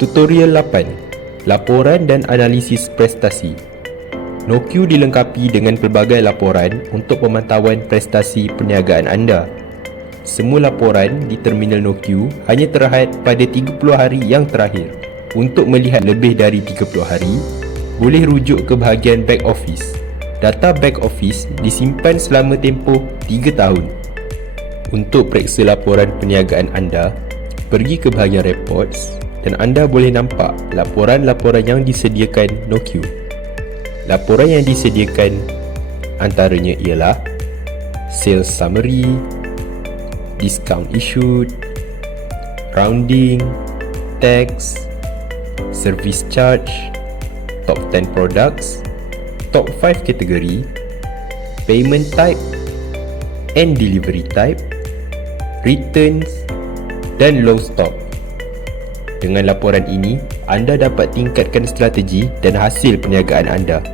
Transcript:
Tutorial 8. Laporan dan analisis prestasi. NoQ dilengkapi dengan pelbagai laporan untuk pemantauan prestasi perniagaan anda. Semua laporan di terminal NoQ hanya terhad pada 30 hari yang terakhir. Untuk melihat lebih dari 30 hari, boleh rujuk ke bahagian back office. Data back office disimpan selama tempoh 3 tahun. Untuk periksa laporan perniagaan anda, pergi ke bahagian reports dan anda boleh nampak laporan-laporan yang disediakan NoQ. Laporan yang disediakan antaranya ialah sales summary, discount issued, rounding, tax, service charge, top 10 products, top 5 kategori, payment type and delivery type, returns dan low stock. Dengan laporan ini, anda dapat tingkatkan strategi dan hasil perniagaan anda.